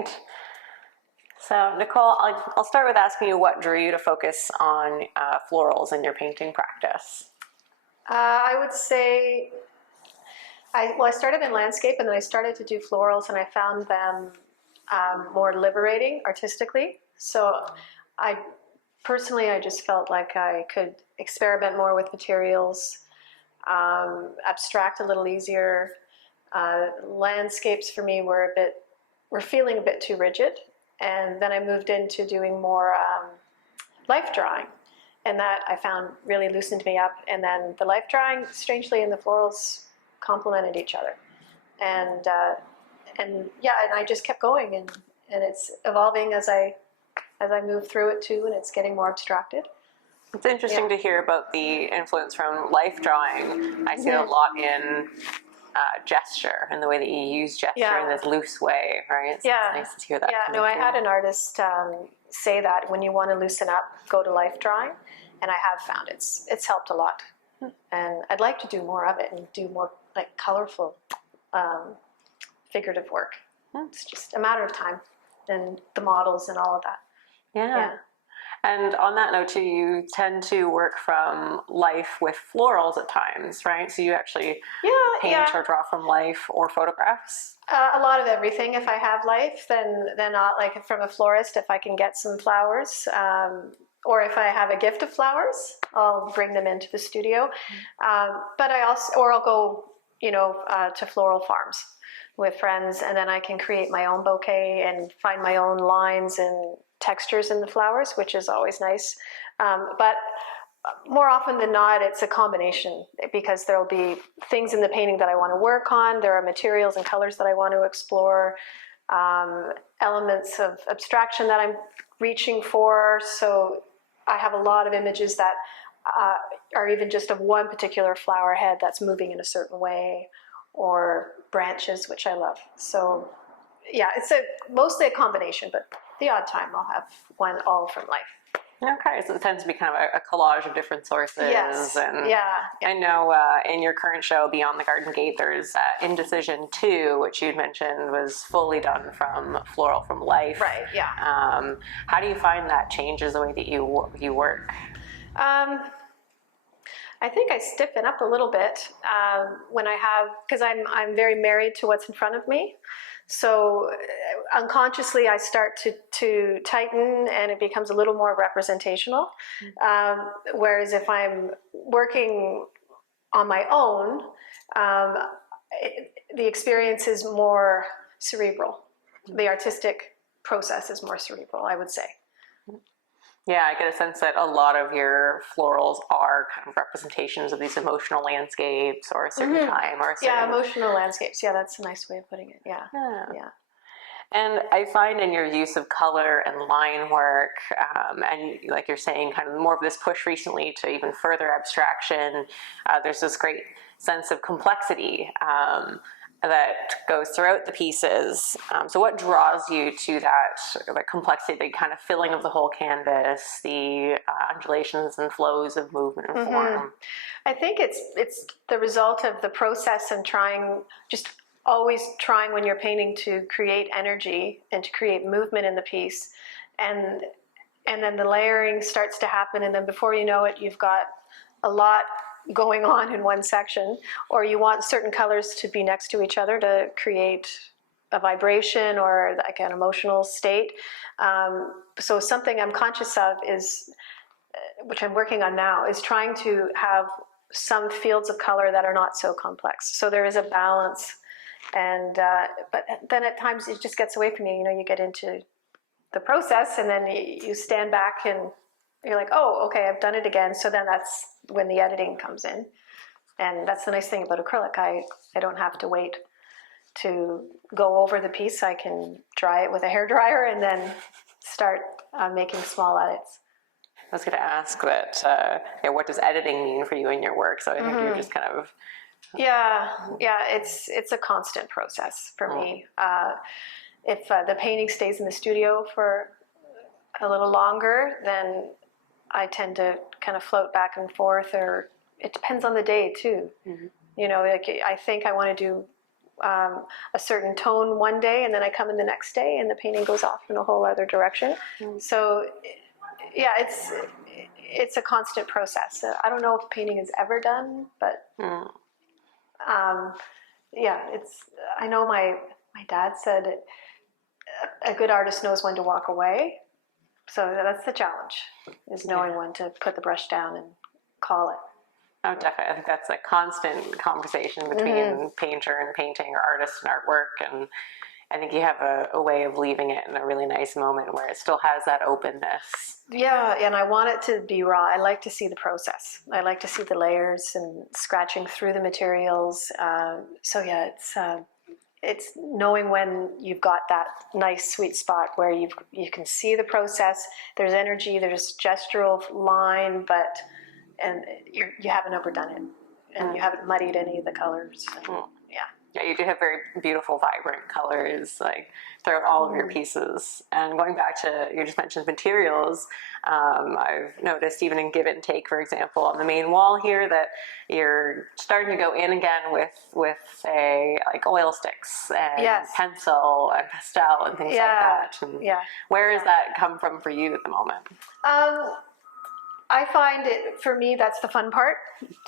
right. So, Nicole, I'll start with asking you what drew you to focus on florals in your painting practice. I would say, I started in landscape, and then I started to do florals, and I found them more liberating artistically. So I just felt like I could experiment more with materials, abstract a little easier. Landscapes for me were feeling a bit too rigid. And then I moved into doing more life drawing. And that I found really loosened me up. And then the life drawing, strangely, and the florals complemented each other. And I just kept going, and it's evolving as I move through it too, and it's getting more abstracted. It's interesting to hear about the influence from life drawing. I see it a lot in gesture and the way that you use gesture in this loose way, right? So it's nice to hear that. Yeah, no, I had an artist say that when you want to loosen up, go to life drawing, and I have found it's helped a lot. And I'd like to do more of it and do more like colorful figurative work. It's just a matter of time, and the models and all of that. Yeah. And on that note too, you tend to work from life with florals at times, right? So you actually paint or draw from life or photographs? A lot of everything. If I have life, then I'll, like from a florist, if I can get some flowers, or if I have a gift of flowers, I'll bring them into the studio. But I'll go, to floral farms with friends, and then I can create my own bouquet and find my own lines and textures in the flowers, which is always nice. But more often than not, it's a combination, because there'll be things in the painting that I want to work on. There are materials and colors that I want to explore, elements of abstraction that I'm reaching for. So I have a lot of images that are even just of one particular flower head that's moving in a certain way, or branches, which I love. So yeah, it's mostly a combination, but the odd time I'll have one all from life. Okay, so it tends to be kind of a collage of different sources. Yes. And I know in your current show, Beyond the Garden Gate, there's Indecision 2, which you'd mentioned was fully done from floral from life. Right, yeah. How do you find that changes the way that you work? I think I stiffen up a little bit when I have, because I'm very married to what's in front of me. So unconsciously I start to tighten, and it becomes a little more representational. Whereas if I'm working on my own, the experience is more cerebral. The artistic process is more cerebral, I would say. Yeah, I get a sense that a lot of your florals are kind of representations of these emotional landscapes or a certain time or a certain... Yeah, emotional landscapes. Yeah, that's a nice way of putting it. Yeah. And I find in your use of color and line work, and like you're saying, kind of more of this push recently to even further abstraction, there's this great sense of complexity that goes throughout the pieces. So what draws you to that complexity, the kind of filling of the whole canvas, the undulations and flows of movement and form? I think it's the result of the process, and always trying when you're painting to create energy and to create movement in the piece. And then the layering starts to happen, and then before you know it, you've got a lot going on in one section, or you want certain colors to be next to each other to create a vibration or like an emotional state. So something I'm conscious of is, which I'm working on now, is trying to have some fields of color that are not so complex. So there is a balance, and but then at times it just gets away from you. You get into the process, and then you stand back and you're like, oh, okay, I've done it again. So then that's when the editing comes in. And that's the nice thing about acrylic. I don't have to wait to go over the piece. I can dry it with a hairdryer and then start making small edits. I was going to ask that, what does editing mean for you in your work? So I think you're just kind of... Yeah, it's a constant process for me. If the painting stays in the studio for a little longer, then I tend to kind of float back and forth, or it depends on the day too. I think I want to do a certain tone one day, and then I come in the next day and the painting goes off in a whole other direction. So yeah, it's a constant process. I don't know if painting is ever done, but yeah, I know my dad said a good artist knows when to walk away. So that's the challenge, is knowing when to put the brush down and call it. Oh, definitely. I think that's a constant conversation between painter and painting, or artist and artwork. And I think you have a way of leaving it in a really nice moment where it still has that openness. Yeah, and I want it to be raw. I like to see the process. I like to see the layers and scratching through the materials. So yeah, it's knowing when you've got that nice sweet spot where you can see the process. There's energy, there's gestural line, and you haven't overdone it, and you haven't muddied any of the colors. Yeah, you do have very beautiful, vibrant colors, like throughout all of your pieces. And going back to, you just mentioned materials, I've noticed even in Give and Take, for example, on the main wall here, that you're starting to go in again with say, like oil sticks and pencil and pastel and things like that. And where does that come from for you at the moment? I find it, for me, that's the fun part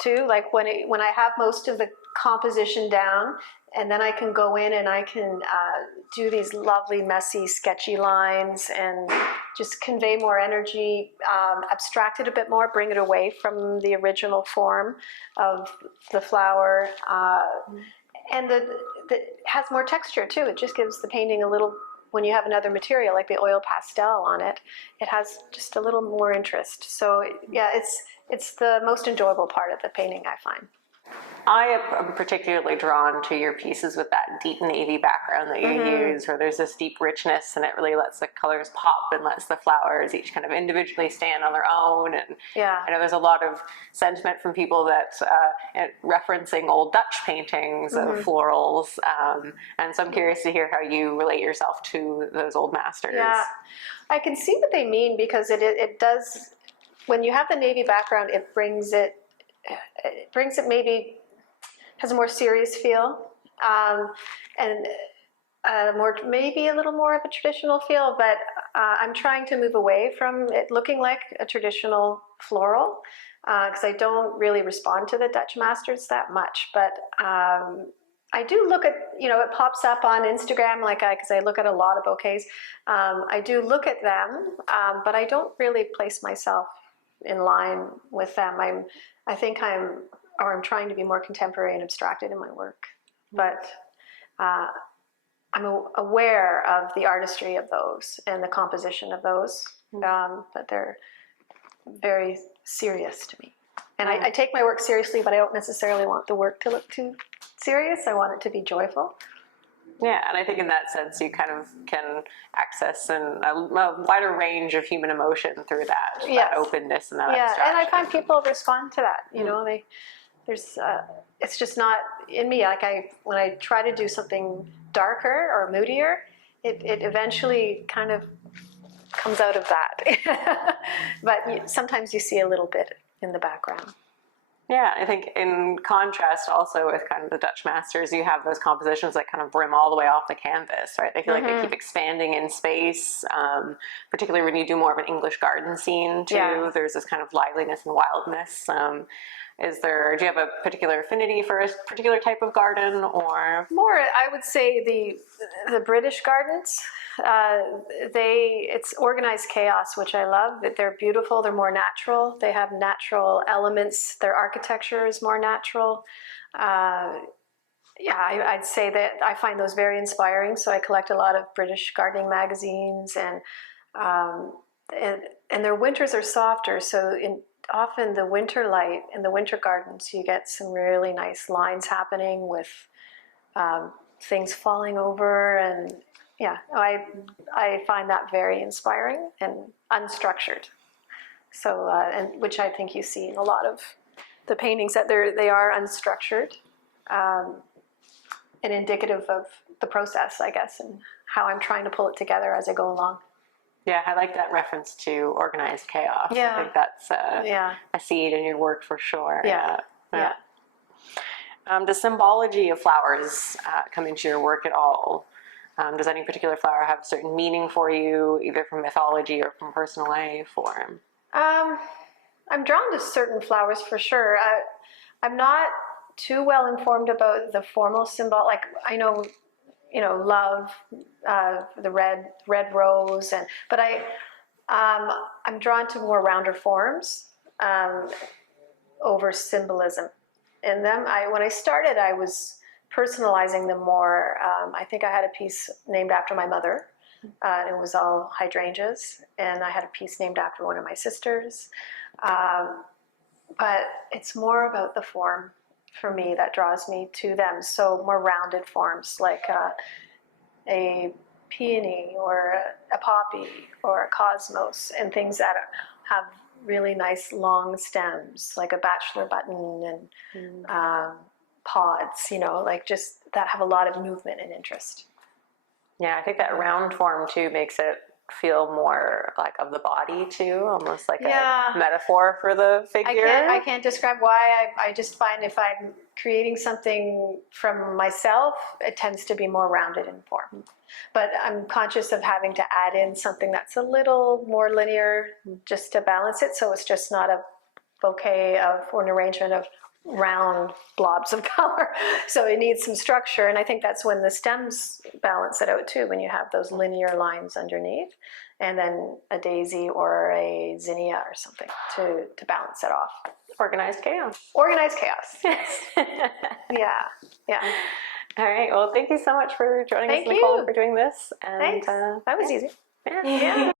too. Like when I have most of the composition down, and then I can go in and I can do these lovely, messy, sketchy lines and just convey more energy, abstract it a bit more, bring it away from the original form of the flower. And it has more texture too. It just gives the painting a little, when you have another material like the oil pastel on it, it has just a little more interest. So yeah, it's the most enjoyable part of the painting, I find. I am particularly drawn to your pieces with that deep navy background that you use, where there's this deep richness and it really lets the colors pop and lets the flowers each kind of individually stand on their own. And I know there's a lot of sentiment from people that referencing old Dutch paintings of florals. And so I'm curious to hear how you relate yourself to those old masters. Yeah, I can see what they mean, because it does, when you have the navy background, it brings it maybe has a more serious feel, and maybe a little more of a traditional feel, but I'm trying to move away from it looking like a traditional floral, because I don't really respond to the Dutch masters that much. But I do look at, it pops up on Instagram, because I look at a lot of bouquets. I do look at them, but I don't really place myself in line with them. I'm trying to be more contemporary and abstracted in my work, but I'm aware of the artistry of those and the composition of those, but they're very serious to me. And I take my work seriously, but I don't necessarily want the work to look too serious. I want it to be joyful. Yeah, and I think in that sense you kind of can access a wider range of human emotion through that openness and that abstraction. And I find people respond to that. It's just not in me. When I try to do something darker or moodier, it eventually kind of comes out of that. But sometimes you see a little bit in the background. Yeah, I think in contrast also with kind of the Dutch masters, you have those compositions that kind of brim all the way off the canvas, right? They feel like they keep expanding in space, particularly when you do more of an English garden scene too. Yeah. There's this kind of liveliness and wildness. Do you have a particular affinity for a particular type of garden, or? More, I would say the British gardens. It's organized chaos, which I love. They're beautiful. They're more natural. They have natural elements. Their architecture is more natural. I'd say that I find those very inspiring. So I collect a lot of British gardening magazines, and their winters are softer. So often the winter light in the winter gardens, you get some really nice lines happening with things falling over, and I find that very inspiring and unstructured. So, and which I think you see in a lot of the paintings, that they are unstructured, and indicative of the process, I guess, and how I'm trying to pull it together as I go along. Yeah, I like that reference to organized chaos. Yeah. I think that's a seed in your work for sure. Yeah. Does symbology of flowers come into your work at all? Does any particular flower have a certain meaning for you, either from mythology or from personal life? Or I'm drawn to certain flowers for sure. I'm not too well informed about the formal symbol. Like I know, love, the red rose, but I'm drawn to more rounder forms over symbolism in them. When I started, I was personalizing them more. I think I had a piece named after my mother. It was all hydrangeas, and I had a piece named after one of my sisters. But it's more about the form for me that draws me to them. So more rounded forms like a peony or a poppy or a cosmos, and things that have really nice long stems like a bachelor button and pods, like just that have a lot of movement and interest. yeah, I think that round form too makes it feel more like of the body too, almost like a metaphor for the figure. I can't describe why. I just find if I'm creating something from myself, it tends to be more rounded in form. But I'm conscious of having to add in something that's a little more linear just to balance it, so it's just not a bouquet or an arrangement of round blobs of color. So it needs some structure, and I think that's when the stems balance it out too, when you have those linear lines underneath, and then a daisy or a zinnia or something to balance it off. Organized chaos. Organized chaos. Yeah. All right. Well, thank you so much for joining us, Thank Nicole, you. for doing this. And, Thanks. That was easy. Yeah.